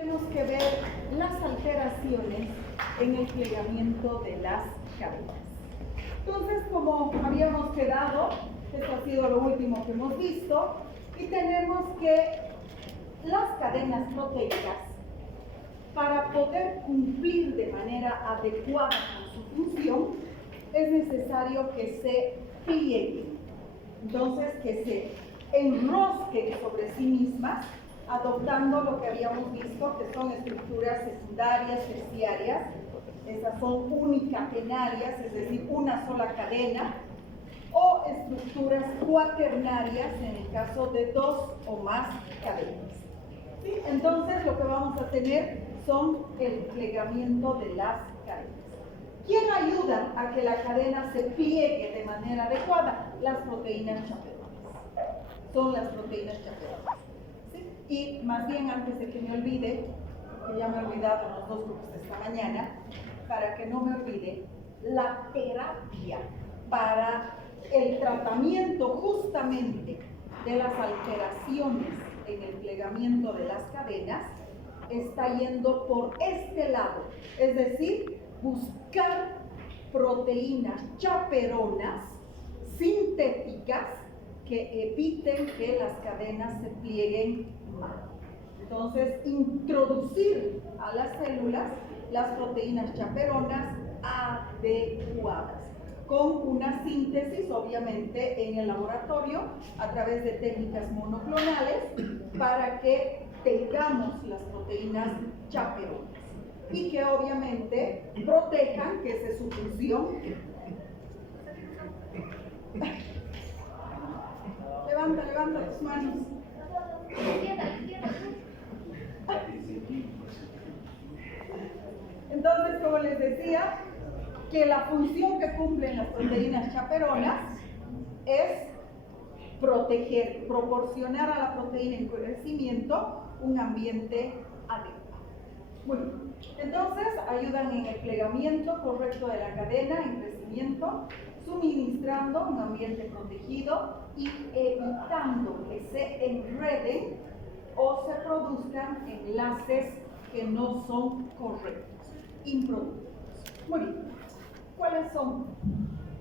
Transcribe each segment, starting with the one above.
Tenemos que ver las alteraciones en el plegamiento de las cadenas. Entonces, como habíamos quedado, esto ha sido lo último que hemos visto, y tenemos que las cadenas proteicas, para poder cumplir de manera adecuada con su función, es necesario que se plieguen. Entonces, que se enrosquen sobre sí mismas, adoptando lo que habíamos visto, que son estructuras secundarias, terciarias. Esas son unicatenarias, es decir, una sola cadena, o estructuras cuaternarias en el caso de dos o más cadenas. ¿Sí? Entonces, lo que vamos a tener son el plegamiento de las cadenas. ¿Quién ayuda a que la cadena se pliegue de manera adecuada? Las proteínas chaperonas. Son las proteínas chaperonas. ¿Sí? Y más bien, antes de que me olvide, que ya me he olvidado en los dos grupos de esta mañana, para que no me olvide, la terapia para el tratamiento justamente de las alteraciones en el plegamiento de las cadenas está yendo por este lado, es decir, buscar proteínas chaperonas sintéticas que eviten que las cadenas se plieguen mal. Entonces, introducir a las células las proteínas chaperonas adecuadas, con una síntesis, obviamente, en el laboratorio, a través de técnicas monoclonales, para que tengamos las proteínas chaperonas y que obviamente protejan, que esa es su función. Levanta tus manos. Entonces, como les decía, que la función que cumplen las proteínas chaperonas es proteger, proporcionar a la proteína en crecimiento un ambiente adecuado. Bueno, entonces ayudan en el plegamiento correcto de la cadena en crecimiento, suministrando un ambiente protegido y evitando que se enreden o se produzcan enlaces que no son correctos, improductivos. Muy bien, ¿cuáles son?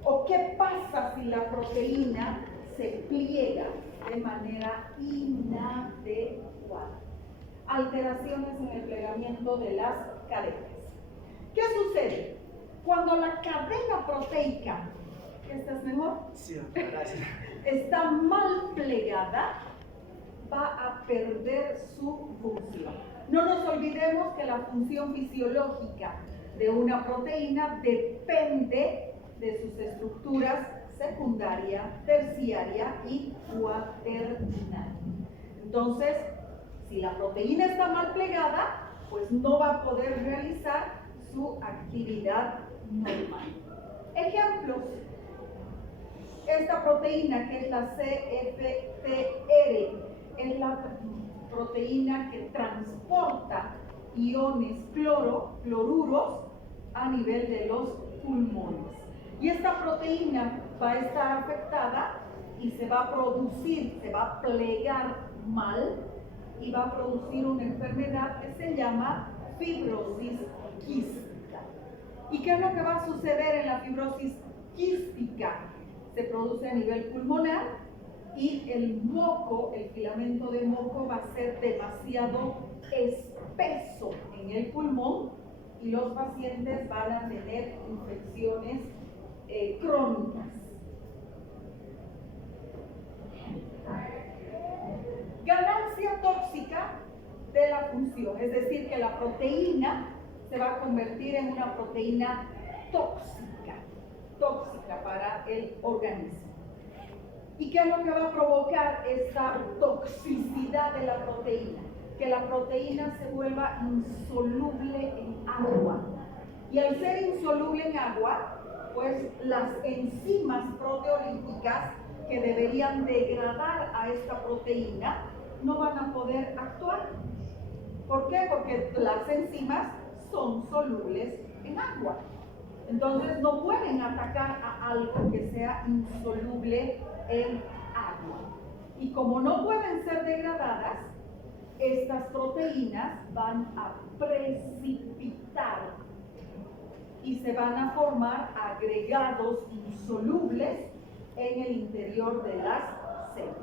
¿O qué pasa si la proteína se pliega de manera inadecuada? Alteraciones en el plegamiento de las cadenas. ¿Qué sucede? Cuando la cadena proteica, ¿estás mejor? Sí, gracias. Está mal plegada, va a perder su función. No nos olvidemos que la función fisiológica de una proteína depende de sus estructuras secundaria, terciaria y cuaternaria. Entonces, si la proteína está mal plegada, pues no va a poder realizar su actividad normal. Ejemplos. Esta proteína, que es la CFTR, es la proteína que transporta iones cloruros a nivel de los pulmones. Y esta proteína va a estar afectada y se va a producir, se va a plegar mal y va a producir una enfermedad que se llama fibrosis quística. ¿Y qué es lo que va a suceder en la fibrosis quística? Se produce a nivel pulmonar y el moco, el filamento de moco va a ser demasiado espeso en el pulmón y los pacientes van a tener infecciones crónicas. Ganancia tóxica de la función, es decir, que la proteína se va a convertir en una proteína tóxica para el organismo. ¿Y qué es lo que va a provocar esta toxicidad de la proteína? Que la proteína se vuelva insoluble en agua. Y al ser insoluble en agua, pues las enzimas proteolíticas que deberían degradar a esta proteína no van a poder actuar. ¿Por qué? Porque las enzimas son solubles en agua. Entonces no pueden atacar a algo que sea insoluble en agua. Y como no pueden ser degradadas, estas proteínas van a precipitar y se van a formar agregados insolubles en el interior de las células.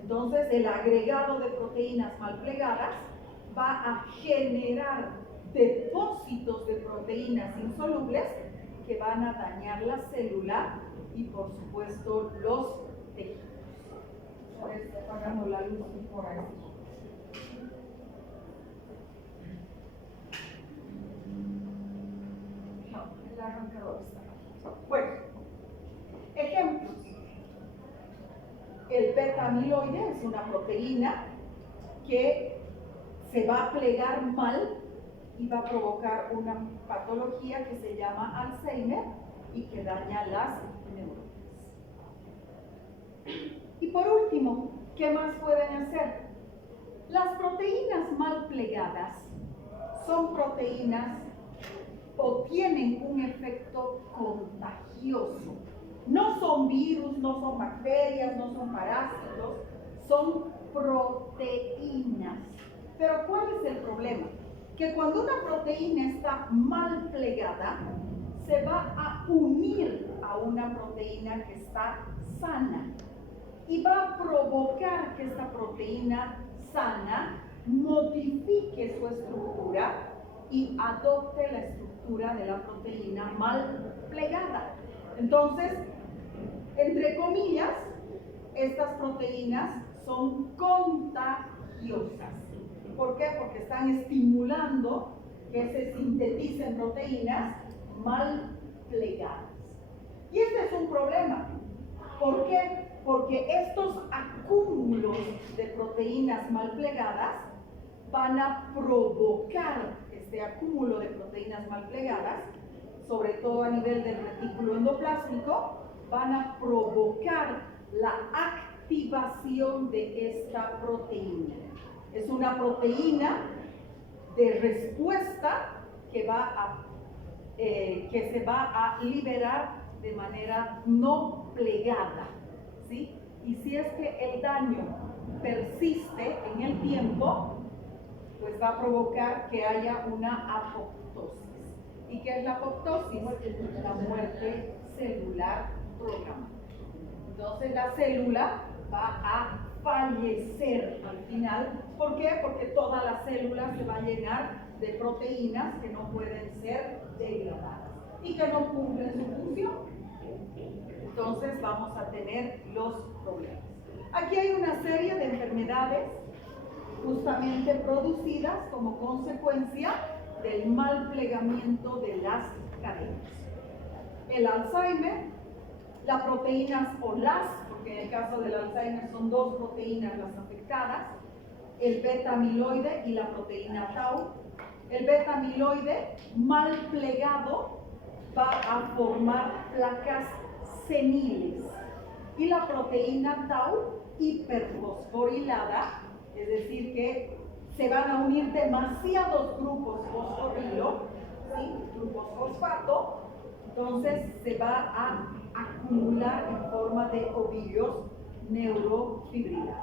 Entonces, el agregado de proteínas mal plegadas va a generar depósitos de proteínas insolubles que van a dañar la célula y, por supuesto, los tejidos. A ver, apagamos la luz por ahí. No, el arrancador está mal. Bueno, ejemplos. El beta-amiloide es una proteína que se va a plegar mal y va a provocar una patología que se llama Alzheimer y que daña las neuronas. Y por último, ¿qué más pueden hacer? Las proteínas mal plegadas son proteínas o tienen un efecto contagioso. No son virus, no son bacterias, no son parásitos, son proteínas. Pero ¿cuál es el problema? Que cuando una proteína está mal plegada, se va a unir a una proteína que está sana y va a provocar que esta proteína sana modifique su estructura y adopte la estructura de la proteína mal plegada. Entonces, entre comillas, estas proteínas son contagiosas. ¿Por qué? Porque están estimulando que se sinteticen proteínas mal plegadas. Y este es un problema. ¿Por qué? Porque estos acúmulos de proteínas mal plegadas van a provocar este acúmulo de proteínas mal plegadas, sobre todo a nivel del retículo endoplásmico, van a provocar la activación de esta proteína. Es una proteína de respuesta que se va a liberar de manera no plegada, ¿sí? Y si es que el daño persiste en el tiempo, pues va a provocar que haya una apoptosis. ¿Y qué es la apoptosis? La muerte celular programada. Entonces la célula va a fallecer al final. ¿Por qué? Porque toda la célula se va a llenar de proteínas que no pueden ser degradadas y que no cumplen su función. Entonces vamos a tener los problemas. Aquí hay una serie de enfermedades justamente producidas como consecuencia del mal plegamiento de las cadenas. El Alzheimer, las proteínas o porque en el caso del Alzheimer son dos proteínas las afectadas, el beta-amiloide y la proteína tau. El beta-amiloide mal plegado va a formar placas seniles y la proteína tau hiperfosforilada, es decir que se van a unir demasiados grupos fosforilo, ¿sí? Grupos fosfato, entonces se va a acumular en forma de ovillos neurofibrilares.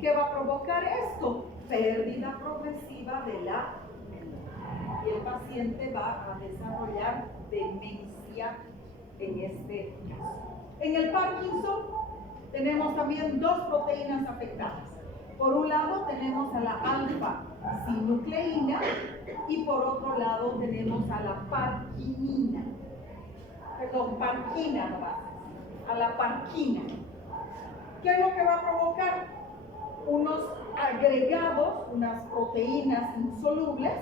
¿Qué va a provocar esto? Pérdida progresiva de la memoria. Y el paciente va a desarrollar demencia en este caso. En el Parkinson tenemos también dos proteínas afectadas. Por un lado tenemos a la alfa-sinucleína y por otro lado tenemos a la parquina. Perdón, parquina nomás, a la parquina. ¿Qué es lo que va a provocar? Unos agregados, unas proteínas insolubles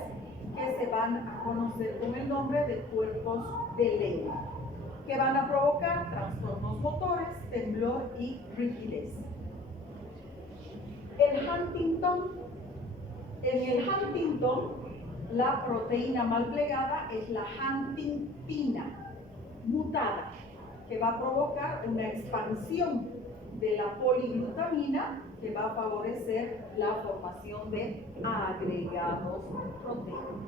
que se van a conocer con el nombre de cuerpos de Lewy, que van a provocar trastornos motores, temblor y rigidez. El Huntington, en el Huntington, la proteína mal plegada es la huntingtina mutada, que va a provocar una expansión de la poliglutamina que va a favorecer la formación de agregados proteicos,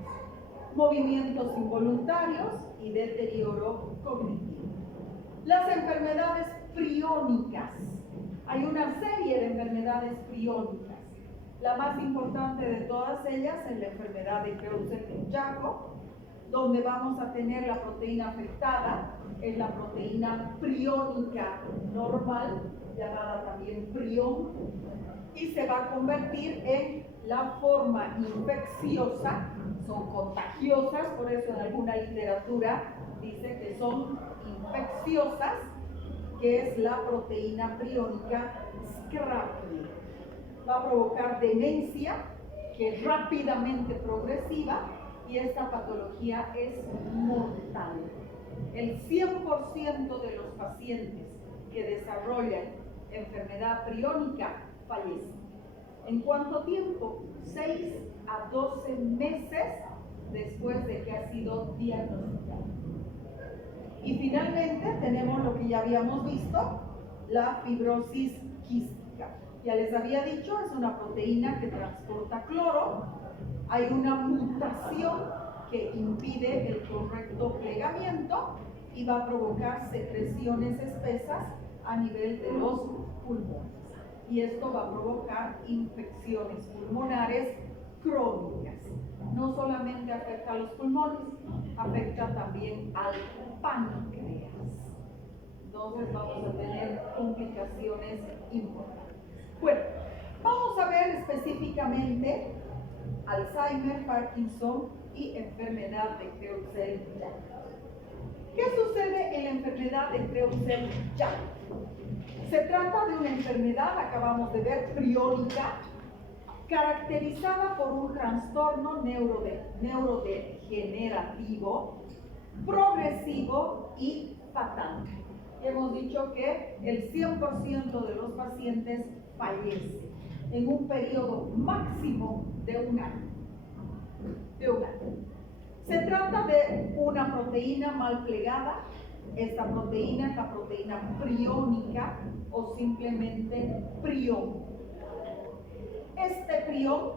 movimientos involuntarios y deterioro cognitivo. Las enfermedades priónicas. Hay una serie de enfermedades priónicas. La más importante de todas ellas es la enfermedad de Creutzfeldt-Jakob, donde vamos a tener la proteína afectada, es la proteína priónica normal, llamada también prión, y se va a convertir en la forma infecciosa, son contagiosas, por eso en alguna literatura dice que son infecciosas, que es la proteína priónica Scrapie. Va a provocar demencia, que es rápidamente progresiva, y esta patología es mortal. El 100% de los pacientes que desarrollan enfermedad priónica fallecen. ¿En cuánto tiempo? 6 a 12 meses después de que ha sido diagnosticado. Y finalmente tenemos lo que ya habíamos visto, la fibrosis quística. Ya les había dicho, es una proteína que transporta cloro. Hay una mutación que impide el correcto plegamiento y va a provocar secreciones espesas a nivel de los pulmones. Y esto va a provocar infecciones pulmonares crónicas. No solamente afecta a los pulmones, afecta también al páncreas. Entonces vamos a tener complicaciones importantes. Bueno, vamos a ver específicamente Alzheimer, Parkinson y enfermedad de Creutzfeldt-Jakob. ¿Qué sucede en la enfermedad de Creutzfeldt-Jakob? Se trata de una enfermedad, acabamos de ver, priónica, caracterizada por un trastorno neurodegenerativo, progresivo y fatal. Hemos dicho que el 100% de los pacientes fallecen en un periodo máximo de un año. Se trata de una proteína mal plegada. Esta proteína es la proteína priónica o simplemente prión. Este prión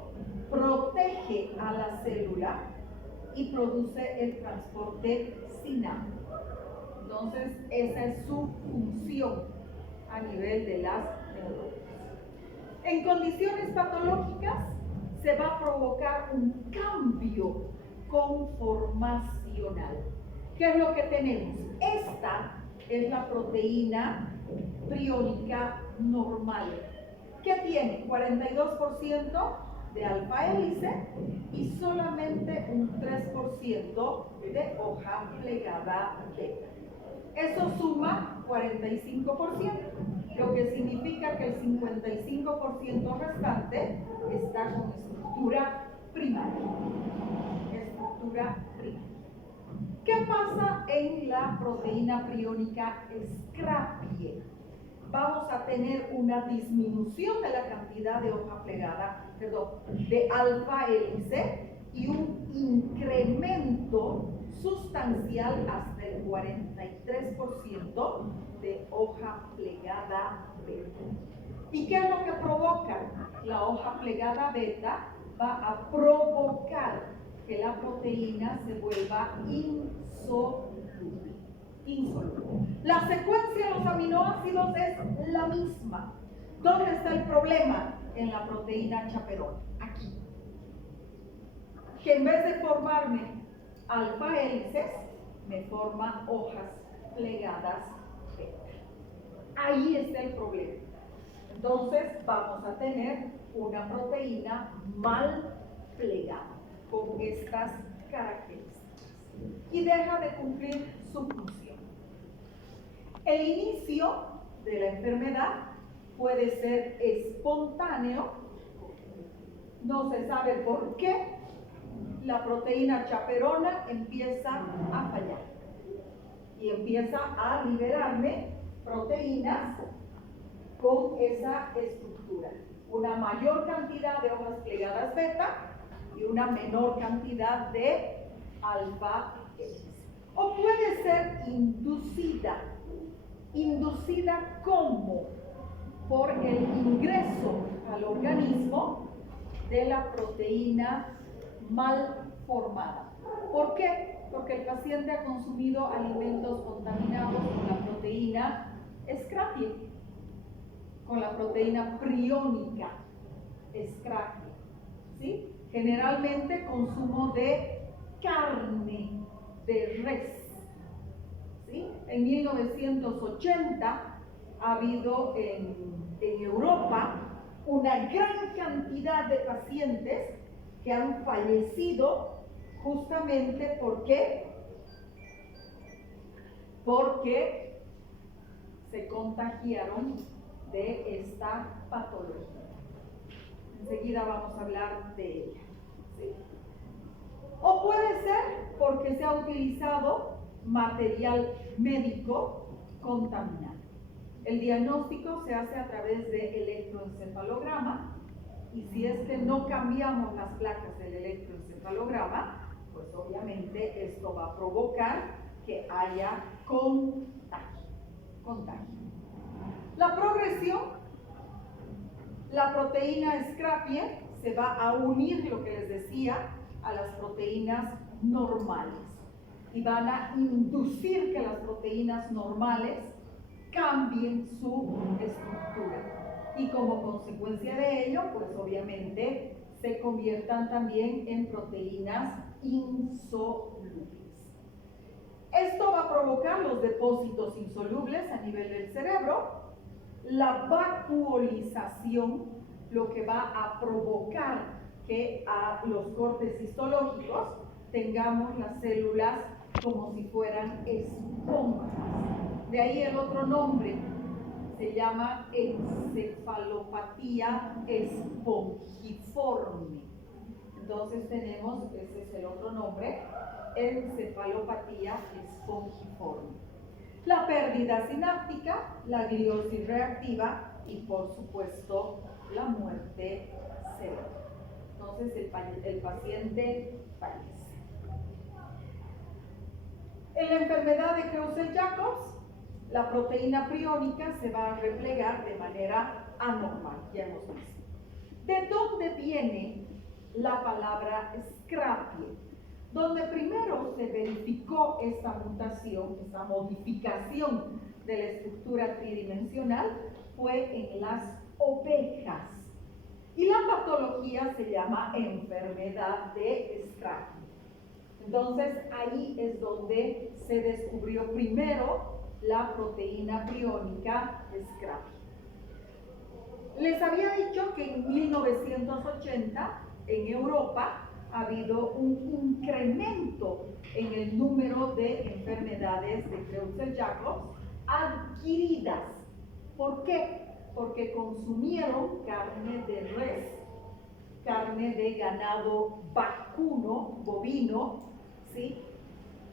protege a la célula y produce el transporte sináptico. Entonces, esa es su función a nivel de las neuronas. En condiciones patológicas se va a provocar un cambio conformacional. ¿Qué es lo que tenemos? Esta es la proteína priónica normal, que tiene 42% de alfa hélice y solamente un 3% de hoja plegada beta. Eso suma 45%, lo que significa que el 55% restante está con estructura primaria. ¿Qué pasa en la proteína priónica Scrapie? Vamos a tener una disminución de la cantidad de hoja plegada, de alfa hélice, y un incremento sustancial hasta el 43% de hoja plegada beta. ¿Y qué es lo que provoca? La hoja plegada beta va a provocar que la proteína se vuelva insoluble. La secuencia de los aminoácidos es la misma. ¿Dónde está el problema? En la proteína chaperón, aquí. Que en vez de formarme alfa hélices, me forma hojas plegadas beta. Ahí está el problema. Entonces vamos a tener una proteína mal plegada con estas características y deja de cumplir su función. El inicio de la enfermedad puede ser espontáneo, no se sabe por qué. La proteína chaperona empieza a fallar y empieza a liberarme proteínas con esa estructura, una mayor cantidad de hojas plegadas beta y una menor cantidad de alfa hélice. O puede ser inducida. ¿Inducida cómo? Por el ingreso al organismo de la proteína mal formada. ¿Por qué? Porque el paciente ha consumido alimentos contaminados con la proteína Scrapie, con la proteína priónica escrapie, ¿sí? Generalmente consumo de carne de res, ¿sí? En 1980 ha habido en Europa una gran cantidad de pacientes que han fallecido justamente porque se contagiaron de esta patología. Enseguida vamos a hablar de ella, ¿sí? O puede ser porque se ha utilizado material médico contaminado. El diagnóstico se hace a través de electroencefalograma, y si es que no cambiamos las placas del electroencefalograma, pues obviamente esto va a provocar que haya contagio. La progresión, la proteína escrapie se va a unir, lo que les decía, a las proteínas normales y van a inducir que las proteínas normales cambien su estructura y como consecuencia de ello, pues obviamente se conviertan también en proteínas insolubles. Esto va a provocar los depósitos insolubles a nivel del cerebro, la vacuolización, lo que va a provocar que a los cortes histológicos tengamos las células como si fueran esponjas. De ahí el otro nombre, se llama encefalopatía espongiforme. Entonces tenemos, ese es el otro nombre, encefalopatía espongiforme. La pérdida sináptica, la gliosis reactiva y por supuesto la muerte cerebral. Entonces el paciente fallece. En la enfermedad de Creutzfeldt-Jacobs, la proteína priónica se va a replegar de manera anormal, ya hemos visto. ¿De dónde viene la palabra scrapie? Donde primero se verificó esta mutación, esta modificación de la estructura tridimensional, fue en las ovejas. Y la patología se llama enfermedad de Scrapie. Entonces ahí es donde se descubrió primero la proteína priónica Scrapie. Les había dicho que en 1980 en Europa ha habido un incremento en el número de enfermedades de Creutzfeldt-Jacobs adquiridas. ¿Por qué? Porque consumieron carne de res, carne de ganado vacuno, bovino, ¿sí?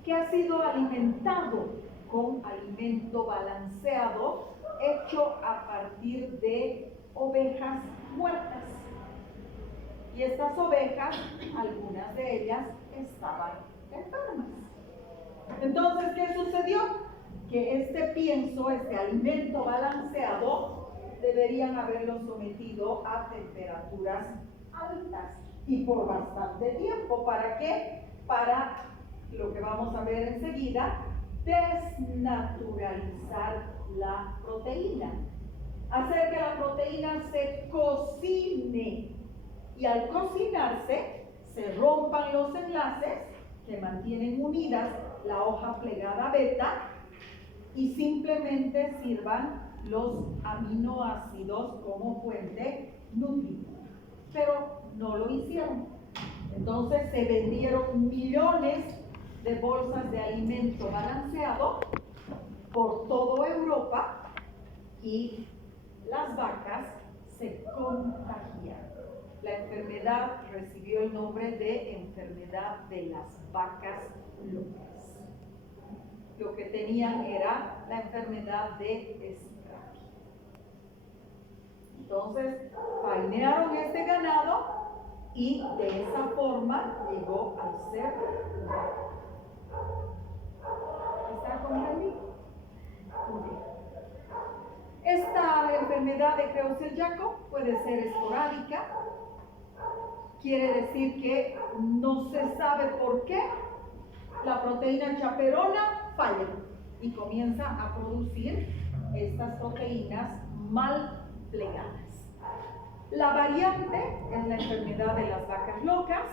Que ha sido alimentado con alimento balanceado hecho a partir de ovejas muertas. Y estas ovejas, algunas de ellas, estaban enfermas. Entonces, ¿qué sucedió? Que este pienso, este alimento balanceado, deberían haberlo sometido a temperaturas altas y por bastante tiempo. ¿Para qué? Para, lo que vamos a ver enseguida, desnaturalizar la proteína. Hacer que la proteína se cocine. Y al cocinarse, se rompan los enlaces que mantienen unidas la hoja plegada beta y simplemente sirvan los aminoácidos como fuente nutritiva. Pero no lo hicieron. Entonces se vendieron millones de bolsas de alimento balanceado por toda Europa y las vacas se contagiaron. La enfermedad recibió el nombre de enfermedad de las vacas locas. Lo que tenían era la enfermedad de Scrapie. Entonces, fainearon este ganado y de esa forma llegó al ser humano. ¿Está comprendido? Muy bien. Esta enfermedad de Creutzfeldt-Jakob puede ser esporádica. Quiere decir que no se sabe por qué la proteína chaperona falla y comienza a producir estas proteínas mal plegadas. La variante es la enfermedad de las vacas locas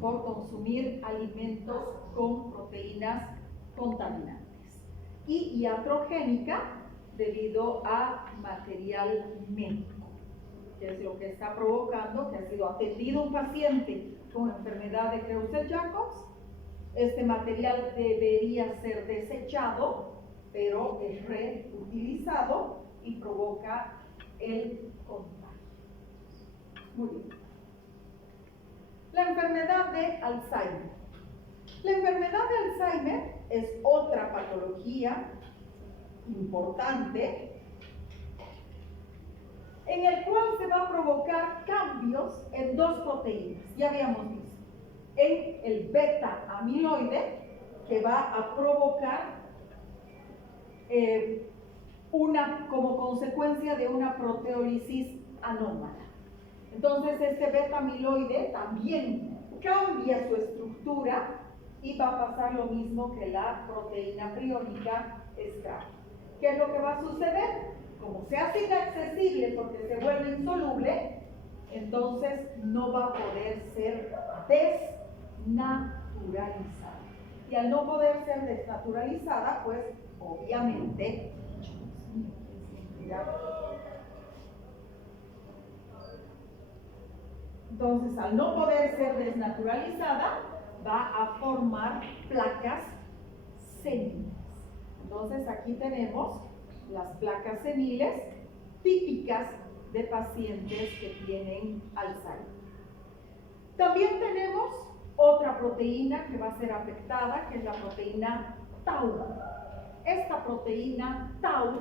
por consumir alimentos con proteínas contaminantes. Y iatrogénica debido a material médico, que es lo que está provocando que ha sido atendido un paciente con enfermedad de Creutzfeldt-Jacobs. Este material debería ser desechado, pero es reutilizado y provoca el contagio. Muy bien. La enfermedad de Alzheimer. La enfermedad de Alzheimer es otra patología importante en el cual se va a provocar cambios en dos proteínas. Ya habíamos visto. En el beta amiloide, que va a provocar como consecuencia de una proteólisis anómala. Entonces este beta amiloide también cambia su estructura y va a pasar lo mismo que la proteína priónica SCRAP. ¿Qué es lo que va a suceder? Como se hace inaccesible porque se vuelve insoluble, entonces no va a poder ser desnaturalizada. Y al no poder ser desnaturalizada, pues obviamente, entonces al no poder ser desnaturalizada, va a formar placas seniles. Entonces aquí tenemos las placas seniles típicas de pacientes que tienen Alzheimer. También tenemos otra proteína que va a ser afectada, que es la proteína tau. Esta proteína tau,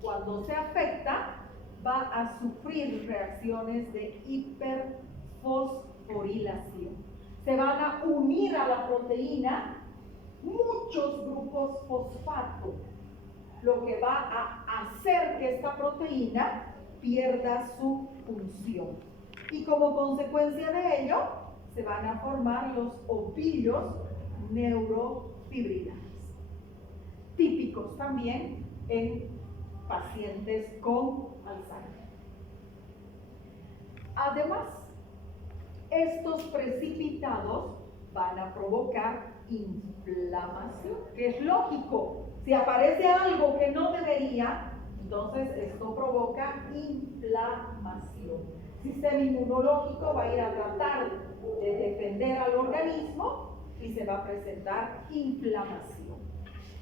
cuando se afecta, va a sufrir reacciones de hiperfosforilación. Se van a unir a la proteína muchos grupos fosfato, lo que va a hacer que esta proteína pierda su función. Y como consecuencia de ello, se van a formar los ovillos neurofibrilares, típicos también en pacientes con Alzheimer. Además, estos precipitados van a provocar inflamación, que es lógico. Si aparece algo que no debería, entonces esto provoca inflamación. El sistema inmunológico va a ir a tratar de defender al organismo y se va a presentar inflamación.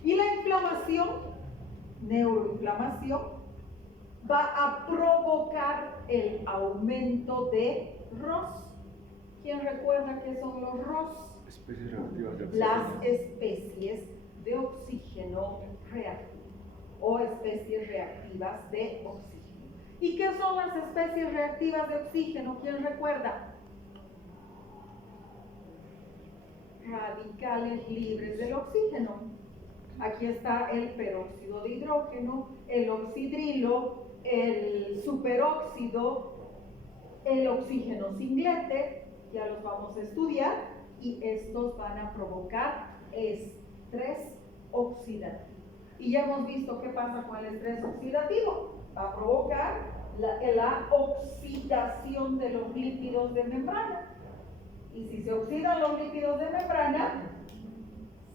Y la inflamación, neuroinflamación, va a provocar el aumento de ROS. ¿Quién recuerda qué son los ROS? Especies reactivas de oxígeno. Las especies de oxígeno reactivo o especies reactivas de oxígeno. ¿Y qué son las especies reactivas de oxígeno? ¿Quién recuerda? Radicales libres del oxígeno. Aquí está el peróxido de hidrógeno, el oxidrilo, el superóxido, el oxígeno singlete, ya los vamos a estudiar, y estos van a provocar estrés oxidativo. Y ya hemos visto qué pasa con el estrés oxidativo. Va a provocar la oxidación de los lípidos de membrana. Y si se oxidan los lípidos de membrana,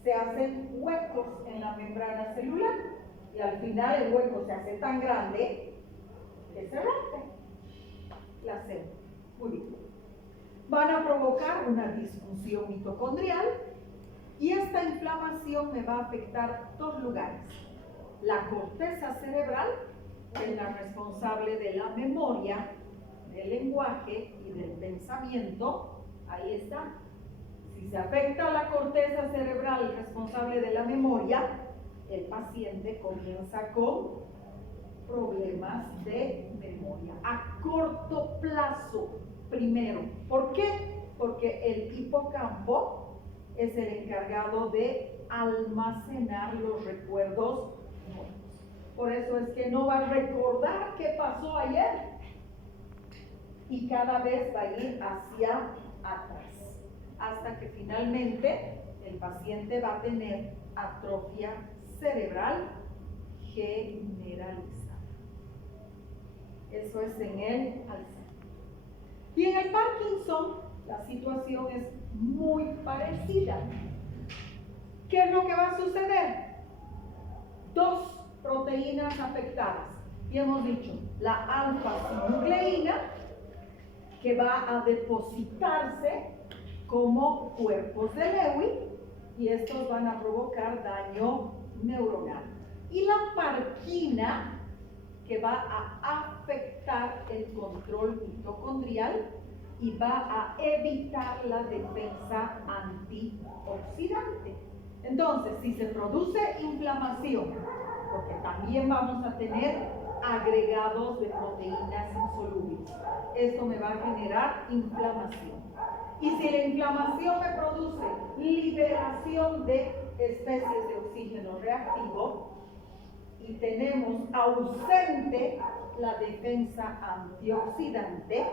se hacen huecos en la membrana celular. Y al final el hueco se hace tan grande que se rompe la célula. Muy bien. Van a provocar una disfunción mitocondrial y esta inflamación me va a afectar dos lugares. La corteza cerebral, que es la responsable de la memoria, del lenguaje y del pensamiento, ahí está. Si se afecta la corteza cerebral responsable de la memoria, el paciente comienza con problemas de memoria a corto plazo primero. ¿Por qué? Porque el hipocampo es el encargado de almacenar los recuerdos nuevos. Por eso es que no va a recordar qué pasó ayer y cada vez va a ir hacia atrás, hasta que finalmente el paciente va a tener atrofia cerebral generalizada. Eso es en el Alzheimer. Y en el Parkinson, la situación es muy parecida. ¿Qué es lo que va a suceder? Dos proteínas afectadas. Y hemos dicho, la alfa-sinucleína, que va a depositarse como cuerpos de Lewy, y estos van a provocar daño neuronal. Y la parquina, que va a afectar el control mitocondrial y va a evitar la defensa antioxidante. Entonces, si se produce inflamación, porque también vamos a tener agregados de proteínas insolubles, esto me va a generar inflamación. Y si la inflamación me produce liberación de especies de oxígeno reactivo y tenemos ausente la defensa antioxidante,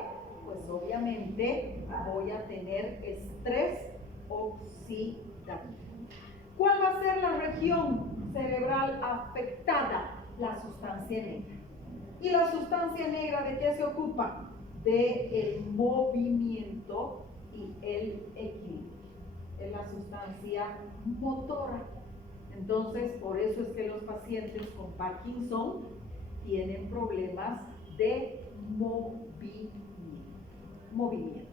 pues obviamente voy a tener estrés oxidativo. ¿Cuál va a ser la región cerebral afectada? La sustancia negra. ¿Y la sustancia negra de qué se ocupa? Del movimiento y el equilibrio. Es la sustancia motora. Entonces, por eso es que los pacientes con Parkinson tienen problemas de movimiento.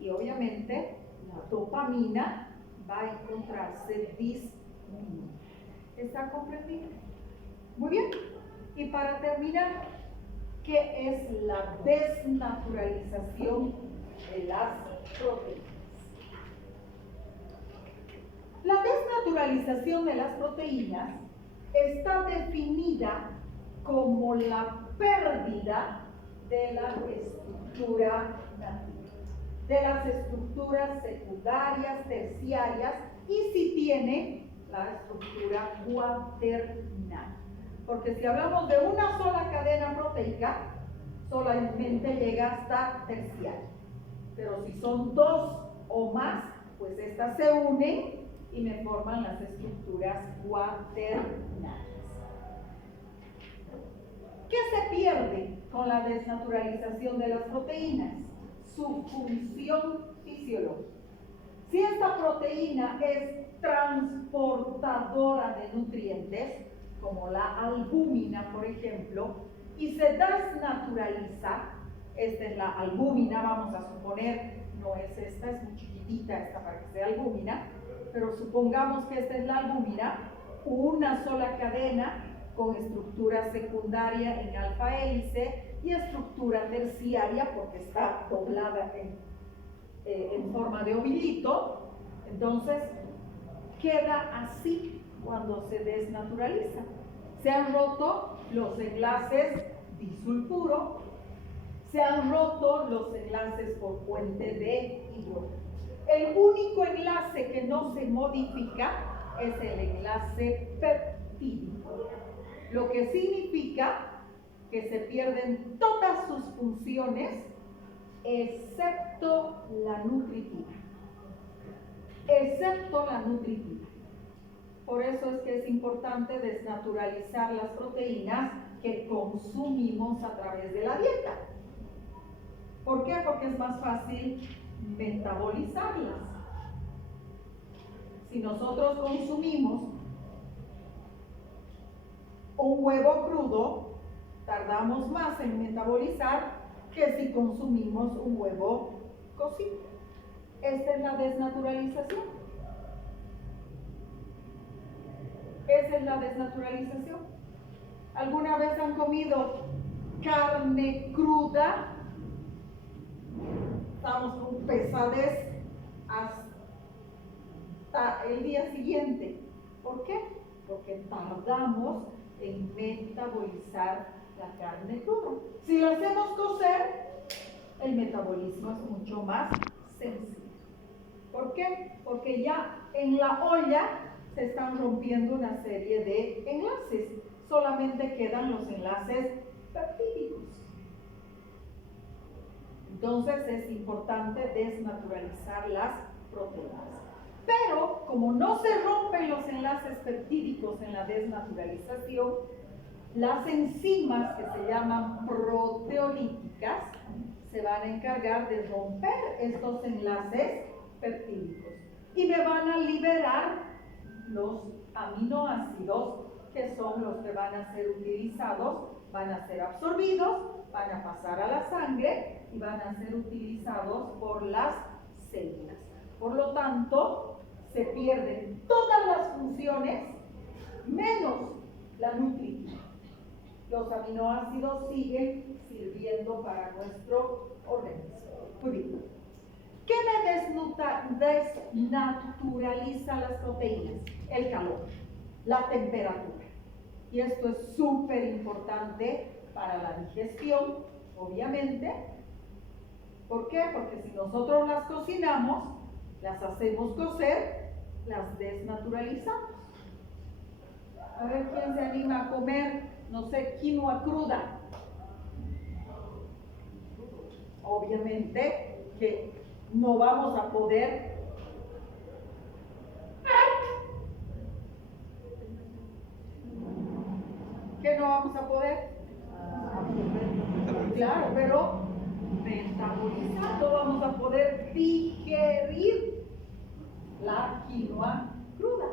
Y obviamente la dopamina va a encontrarse disminuida. ¿Está comprendido? Muy bien. Y para terminar, ¿qué es la desnaturalización de las proteínas? La desnaturalización de las proteínas está definida como la pérdida de la estructura nativa, de las estructuras secundarias, terciarias, y si tiene la estructura cuaternaria. Porque si hablamos de una sola cadena proteica, solamente llega hasta terciaria. Pero si son dos o más, pues estas se unen y me forman las estructuras cuaternarias. ¿Qué se pierde con la desnaturalización de las proteínas? Su función fisiológica. Si esta proteína es transportadora de nutrientes, como la albúmina, por ejemplo, y se desnaturaliza, esta es la albúmina, vamos a suponer, no es esta, es muy chiquitita esta para que sea albúmina, pero supongamos que esta es la albúmina, una sola cadena con estructura secundaria en alfa hélice y estructura terciaria porque está doblada en forma de ovillito. Entonces queda así cuando se desnaturaliza. Se han roto los enlaces disulfuro, se han roto los enlaces por puente de hidrógeno. El único enlace que no se modifica es el enlace peptídico, lo que significa que se pierden todas sus funciones excepto la nutritiva. Excepto la nutritiva. Por eso es que es importante desnaturalizar las proteínas que consumimos a través de la dieta. ¿Por qué? Porque es más fácil metabolizarlas. Si nosotros consumimos un huevo crudo, tardamos más en metabolizar que si consumimos un huevo cocido. Esta es la desnaturalización. Esa es la desnaturalización. ¿Alguna vez han comido carne cruda? Estamos con pesadez hasta el día siguiente. ¿Por qué? Porque tardamos en metabolizar la carne cruda. Si la hacemos cocer, el metabolismo es mucho más sencillo. ¿Por qué? Porque ya en la olla se están rompiendo una serie de enlaces. Solamente quedan los enlaces peptídicos. Entonces es importante desnaturalizar las proteínas. Pero como no se rompen los enlaces peptídicos en la desnaturalización, Las enzimas que se llaman proteolíticas se van a encargar de romper estos enlaces peptídicos y me van a liberar los aminoácidos que son los que van a ser utilizados, van a ser absorbidos, van a pasar a la sangre y van a ser utilizados por las células. Por lo tanto, se pierden todas las funciones menos la nutritiva. Los aminoácidos siguen sirviendo para nuestro organismo. Muy bien. ¿Qué me desnaturaliza las proteínas? El calor, la temperatura. Y esto es súper importante para la digestión, obviamente. ¿Por qué? Porque si nosotros las cocinamos, las hacemos cocer, las desnaturalizamos. A ver quién se anima a comer, no sé, quinoa cruda. Obviamente que no vamos a poder. ¿Qué no vamos a poder? Claro, pero metabolizando vamos a poder digerir la quinoa cruda.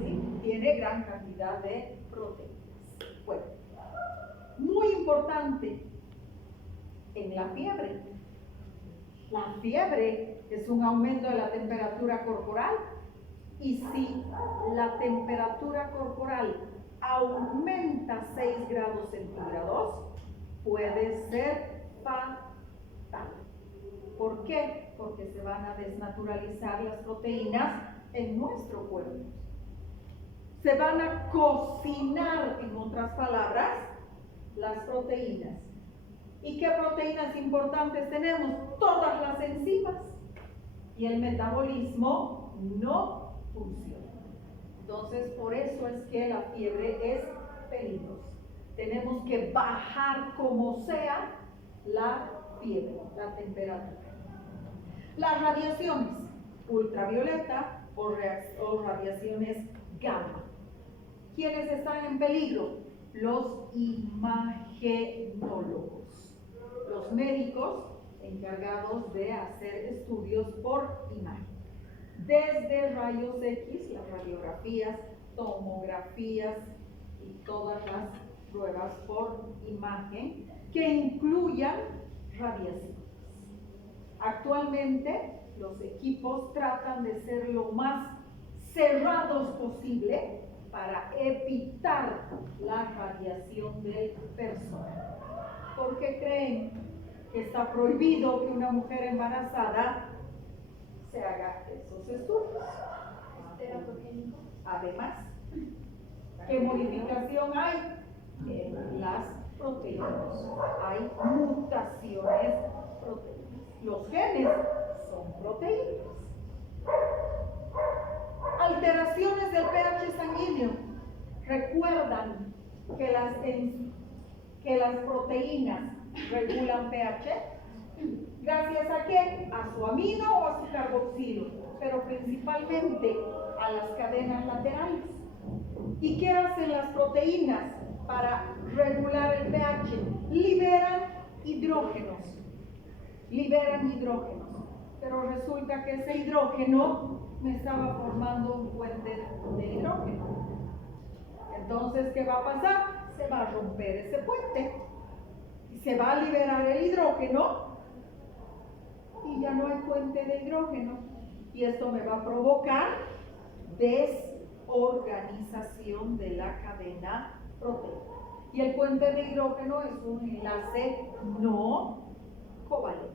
¿Sí? Tiene gran cantidad de proteínas. Bueno, muy importante en la fiebre. La fiebre es un aumento de la temperatura corporal y si la temperatura corporal aumenta 6 grados centígrados, puede ser fatal. ¿Por qué? Porque se van a desnaturalizar las proteínas en nuestro cuerpo. Se van a cocinar, en otras palabras, las proteínas. ¿Y qué proteínas importantes tenemos? Todas las enzimas. Y el metabolismo no funciona. Entonces, por eso es que la fiebre es peligrosa. Tenemos que bajar como sea la fiebre, la temperatura. Las radiaciones ultravioleta o radiaciones gamma. ¿Quiénes están en peligro? Los imagenólogos, los médicos encargados de hacer estudios por imagen. Desde rayos X, las radiografías, tomografías y todas las pruebas por imagen que incluyan radiaciones. Actualmente, los equipos tratan de ser lo más cerrados posible para evitar la radiación del personal. ¿Por qué creen que está prohibido que una mujer embarazada se haga esos estudios? Además, ¿qué modificación hay? En las proteínas. Hay mutaciones proteínas. Los genes son proteínas. Alteraciones del pH sanguíneo. ¿Recuerdan que las proteínas regulan pH? ¿Gracias a qué? A su amino o a su carboxilo, pero principalmente a las cadenas laterales. ¿Y qué hacen las proteínas para regular el pH? Liberan hidrógenos. Pero resulta que ese hidrógeno me estaba formando un puente de hidrógeno. Entonces, ¿qué va a pasar? Se va a romper ese puente y se va a liberar el hidrógeno y ya no hay puente de hidrógeno. Y esto me va a provocar desorganización de la cadena proteica. Y el puente de hidrógeno es un enlace no covalente.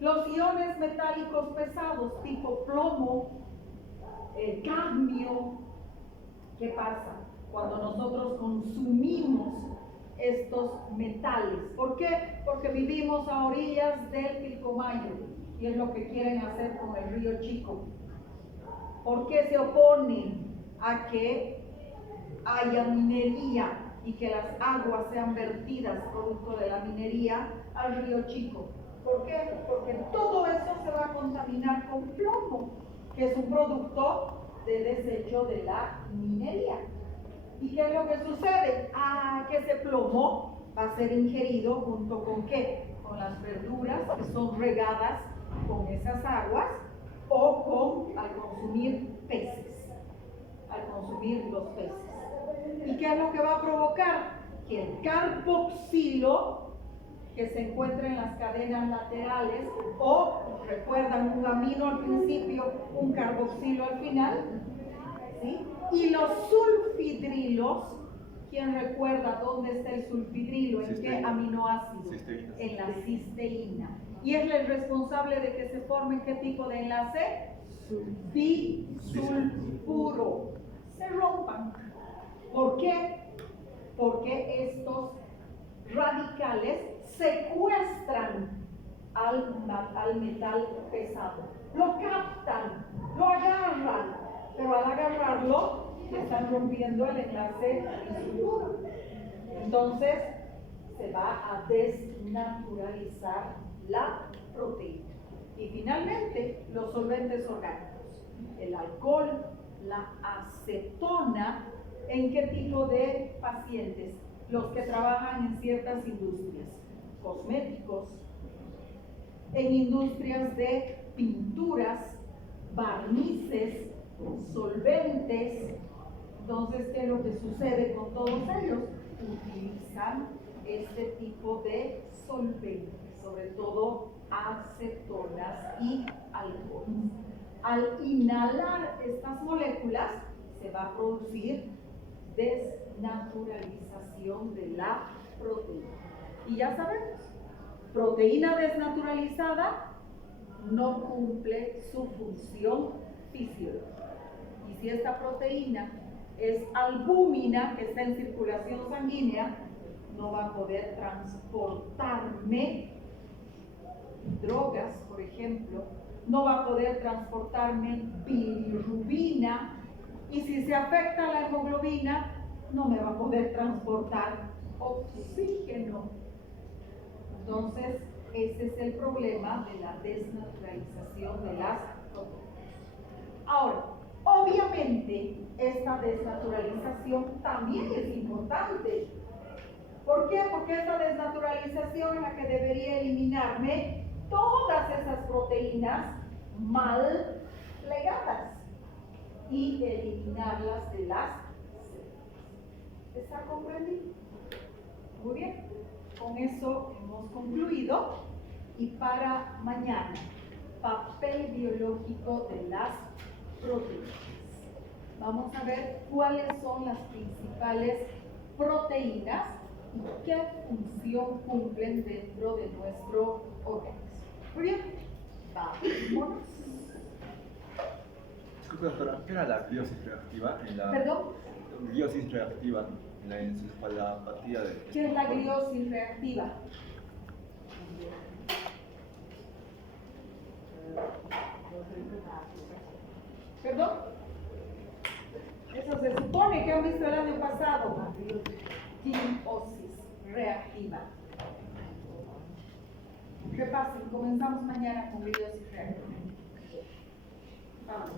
Los iones metálicos pesados tipo plomo, cadmio, ¿qué pasa? Cuando nosotros consumimos estos metales. ¿Por qué? Porque vivimos a orillas del Pilcomayo y es lo que quieren hacer con el río Chico. ¿Por qué se oponen a que haya minería y que las aguas sean vertidas producto de la minería al río Chico? ¿Por qué? Porque todo eso se va a contaminar con plomo, que es un producto de desecho de la minería. ¿Y qué es lo que sucede? Que ese plomo va a ser ingerido junto con ¿qué? Con las verduras que son regadas con esas aguas o al consumir peces, al consumir los peces. ¿Y qué es lo que va a provocar? Que el carboxilo que se encuentra en las cadenas laterales, o recuerdan un amino al principio, un carboxilo al final, ¿sí? Y los sulfidrilos, ¿quién recuerda dónde está el sulfidrilo? ¿En qué aminoácido? Cisteína. En la cisteína. ¿Y es el responsable de que se forme qué tipo de enlace? Disulfuro. Se rompan. ¿Por qué? Porque estos radicales secuestran al metal pesado, lo captan, lo agarran, pero al agarrarlo están rompiendo el enlace disulfuro. Entonces se va a desnaturalizar la proteína. Y finalmente los solventes orgánicos, el alcohol, la acetona. ¿En qué tipo de pacientes? Los que trabajan en ciertas industrias, cosméticos, en industrias de pinturas, barnices, solventes. Entonces, ¿qué es lo que sucede con todos ellos? Utilizan este tipo de solventes, sobre todo acetonas y alcoholes. Al inhalar estas moléculas, se va a producir desnaturalización de la proteína. Y ya sabemos, proteína desnaturalizada no cumple su función fisiológica. Y si esta proteína es albúmina, que está en circulación sanguínea, no va a poder transportarme drogas, por ejemplo, no va a poder transportarme bilirrubina, y si se afecta la hemoglobina, no me va a poder transportar oxígeno. Entonces, ese es el problema de la desnaturalización de las proteínas. Ahora, obviamente, esta desnaturalización también es importante. ¿Por qué? Porque esta desnaturalización es la que debería eliminarme todas esas proteínas mal plegadas y eliminarlas de las células. ¿Está comprendido? Muy bien, con eso hemos concluido. Y para mañana, papel biológico de las proteínas. Vamos a ver cuáles son las principales proteínas y qué función cumplen dentro de nuestro organismo. Muy bien, vámonos. Disculpe, doctora, ¿qué era la gliosis reactiva en la... ¿Perdón? Gliosis reactiva en la encefalopatía de... ¿Qué es la gliosis reactiva? ¿Perdón? Eso se supone que han visto el año pasado. Gliosis reactiva. Repasen, comenzamos mañana con gliosis reactiva. Vamos.